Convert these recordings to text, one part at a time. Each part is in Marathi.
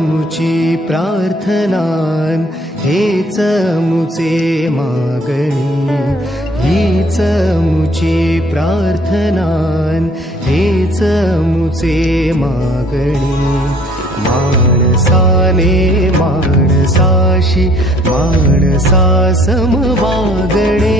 मुची प्रार्थनान हेच मुचे मागणी, हीच मुची प्रार्थनान हेच मुचे मागणी। माणसाने माणसाशी माणसा समवागणे,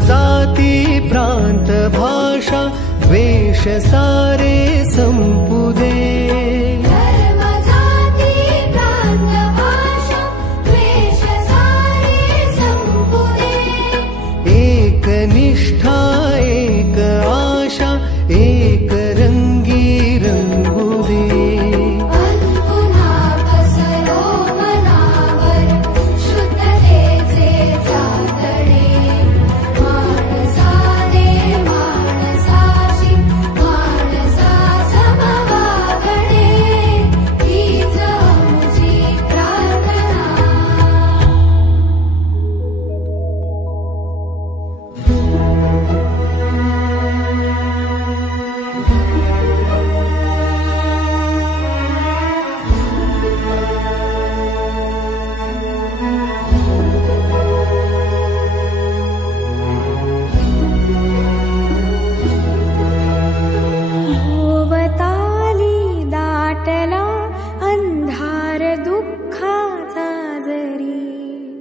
जाती प्रांत भाषा द्वेष सारे संपू दे। धर्म जाती प्रांत भाषा द्वेष सारे संपू दे। एक निष्ठा एक आशा एक रंगी रंगू दे।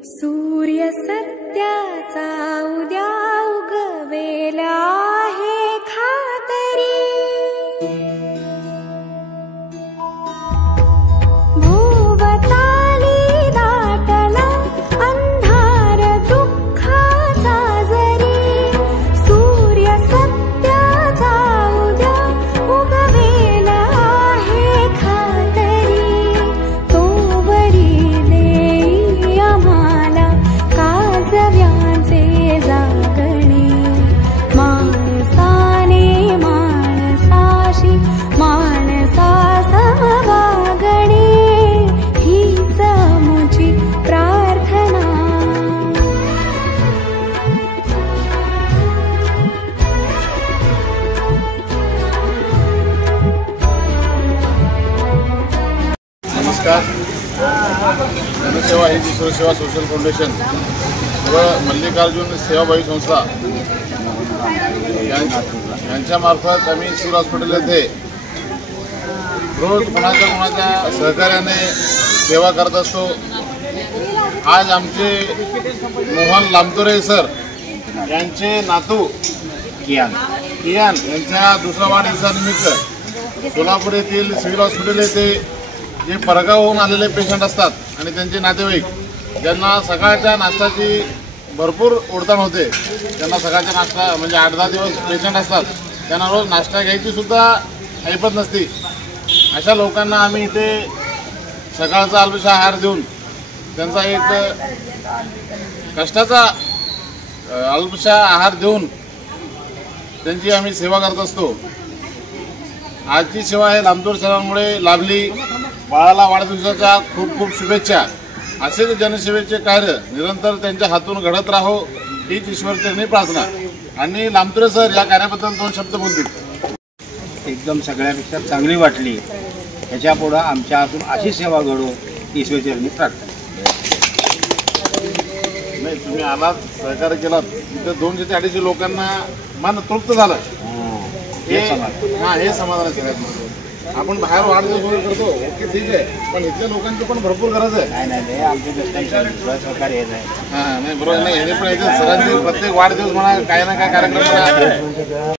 सूर्य सत्याचा उद्या उगवेला आहे खातरी। भोवताली दाटला अंधार दुःखाचा जरी, सूर्य सत्याचा उद्या उगवेला आहे खातरी। तोवरी देई आम्हाला काजव्यांचे जागणे, माणसाने माणसाशी माणसा समवागणे, हीच मुची प्रार्थना। नमस्कार। जनसेवा ही ईश्वर सेवा सोशल फाउंडेशन व मल्लिकार्जुन सेवाभावी संस्था यांच्यामार्फत आम्ही सिव्हिल हॉस्पिटल येथे रोज कोणाच्या सहकार्याने सेवा करत असतो। आज आमचे मोहन लामतोरे सर यांचे नातू कियान यांच्या दुसरा वाढदिवसानिमित्त सोलापूर येथील सिव्हिल हॉस्पिटल येथे जे परगावहून आलेले पेशंट असतात आणि त्यांचे नातेवाईक, ज्यांना सकाळच्या नाश्त्याची भरपूर ओढताण होते, त्यांना सकाळचा नाश्ता म्हणजे 8-10 दिवस पेशंट असतात, त्यांना रोज नाश्ता घ्यायची सुद्धा ऐपत नसती, अशा लोकांना आम्ही इथे सकाळचा अल्पशा आहार देऊन त्यांचा एक कष्टाचा अल्पशा आहार देऊन त्यांची आम्ही सेवा करत असतो। आजची सेवा हे लामतोरे सरांमुळे लाभली। बाळाला वाढदिवसाच्या खूप खूप शुभेच्छा। असेच जनसेवेचे कार्य निरंतर त्यांच्या हातून घडत राहो हीच ईश्वरचरणी प्रार्थना। आणि लामतोरे सर या कार्याबद्दल 2 शब्द बोलतील। एकदम सगळ्यापेक्षा चांगली वाटली। याच्यापुढे आमच्या हातून अशी सेवा घडो ईश्वरचरणी प्रार्थना। नाही, तुम्ही आलात, सहकार्य केलात, तिथे 200 ते 250 लोकांना मन तृप्त झालं। हे समाधान सगळ्यात। आपण बाहेर वाढदिवस वगैरे करतो, ओके ठीक आहे, पण इथल्या लोकांची पण भरपूर गरज आहे। नाही आमच्या सहकार्य नाही बरोबर नाही, हे पण सरांचे प्रत्येक वाढदिवस म्हणा काय ना काय कार्यक्रम म्हणा